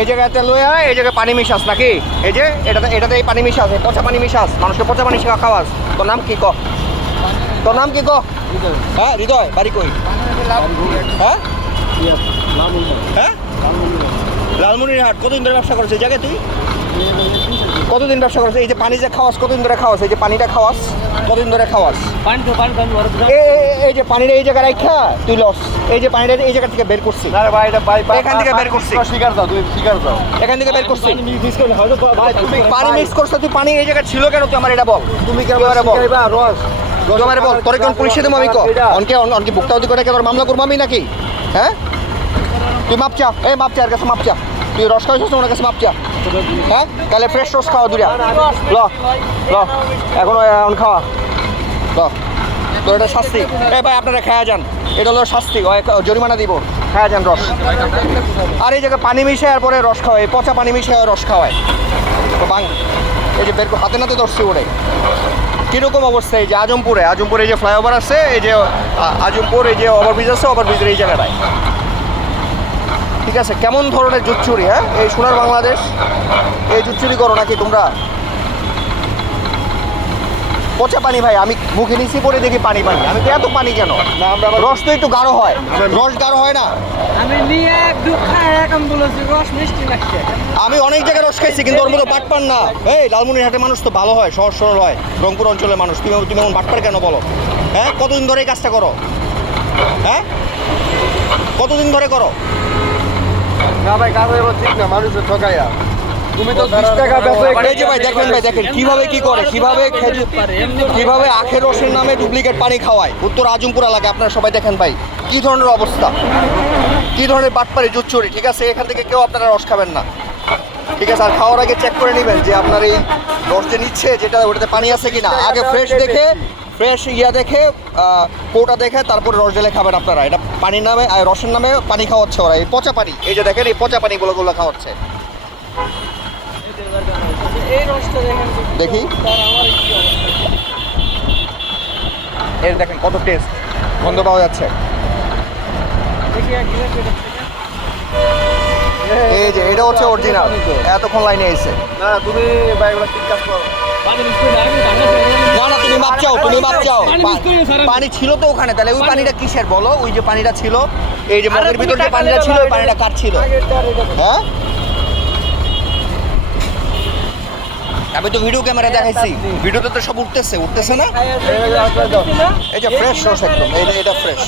এই জায়গাতে লইয়া এই জায়গায় পানি মিশাস নাকি? এই যে এটাতে এই পানি মিশাস, পচা পানি মিশাস, মানুষকে পচা পানি খাওয়াস। তোর নাম কি ক? তোর নাম কি ক? হ্যাঁ হৃদয়, বাড়ি কই? হ্যাঁ হ্যাঁ লালমনিরহাট। কতদিন ধরে ব্যবসা করছিস এই জায়গায় তুই? কতদিন ব্যবসা করছিস? এই যে পানি যে খাওয়াস কতদিন ধরে খাওয়াস? এই যে পানিটা খাওয়াস কতদিন ধরে খাওয়াস? এই যে পানিটা এই জায়গায় রাখা তুই লস। এই যে পানিটা এই জায়গা থেকে বের করছিস। এখান থেকে বের করছিস। এখান থেকে বের করছিস। পানি মিক্স করছিস তুই। পানি এই জায়গায় ছিল কেন তুই আমার এটা বল। তুমি কেন বল তোমার বল। তোর কোন পুলিশে দেবো আমি? অনকে ভুক্তাবধি করে তোর মামলা করবো আমি নাকি? হ্যাঁ তুই মাপ চা। এই মাপ চা, আর কাছে মাপ চা। তুই রস খাওয়াইছিস ওনার কাছে মাপ চা। হ্যাঁ তাহলে ফ্রেশ রস খাওয়া দুইটা। ল ল এখন খাওয়া ল। তোর এটা শাস্তি। এই ভাই আপনারা খাওয়া যান, এটা হলো শাস্তি। জরিমানা দিব, খাওয়া যান রস। আর এই জায়গায় পানি মিশায় আর পরে রস খাওয়ায়, পচা পানি মিশায় রস খাওয়ায়। তো বাং এই যে বের হাতে নাতে ধরছি ওরে। কীরকম অবস্থা? এই যে আজমপুরে এই যে ফ্লাইওভার আছে, এই যে আজমপুর, এই যে ওভারব্রিজ আছে, ওভারব্রিজের এই জায়গাটায়। ঠিক আছে, কেমন ধরনের জুচ্চুরি? হ্যাঁ এই সোনার বাংলাদেশ, এই জুচ্চুরি করো নাকি তোমরা? পচা পানি ভাই, আমি মুখে নিচে পরে দেখি পানি। আমি তো এত পানি কেন? না আমরা রস তো একটু গাঢ় হয়, রস গাঢ় হয় না? আমি অনেক জায়গায় রস খাইছি কিন্তু ওর মতো বাটপার না। এই লালমনিরহাটের মানুষ তো ভালো হয়, সহজ সরল হয়। রংপুর অঞ্চলের মানুষ। তুমি এমন বাটপার কেন বলো? হ্যাঁ কতদিন ধরে এই কাজটা করো? হ্যাঁ কতদিন ধরে করো? না ভাই কাজ ঠিক না, মানুষের ঠকাইয়া। তুমি তো 20 টাকা বেচো। এই যে ভাই দেখেন কিভাবে কি করে, কিভাবে আখের রসের নামে ডুপ্লিকেট পানি খাওয়ায় উত্তর আজমপুর এলাকায়। আপনারা সবাই দেখেন ভাই কি ধরনের অবস্থা, কি ধরনের বাটপারি জুচ্চুরি। ঠিক আছে, এখান থেকে কেউ আপনারা রস খাবেন না। ঠিক আছে, আর খাওয়ার আগে চেক করে নেবেন যে আপনার এই রস যে নিচ্ছে যেটা ওটাতে পানি আছে কিনা। আগে ফ্রেশ দেখে কোটা দেখে তারপরে রস ঢেলে খাবেন আপনারা। এটা পানির নামে আর রসের নামে পানি খাওয়াচ্ছে ওরা। এই পচা পানি, এই যে দেখেন এই পচা পানিগুলো খাওয়াচ্ছে। দেখি এর দেখেন কত টেস্ট, গন্ধ পাওয়া যাচ্ছে। এই যে এটা হচ্ছে অরিজিনাল। এতক্ষণ লাইনে এসে না তুমি ভাইগুলো ঠিক কাজ করো। না তুমি মাপ চাও। পানি ছিল তো ওখানে, তাহলে ওই পানিটা কিসের বলো? ওই যে পানিটা ছিল, এই যে মগের ভিতর যে পানিটা ছিল, ওই পানিটা কার ছিল? হ্যাঁ আমি তো ভিডিও ক্যামেরা দেখাইছি, ভিডিওতে তো সব উঠতেছে না। এই যে ফ্রেশ রস একদম, এটা ফ্রেশ।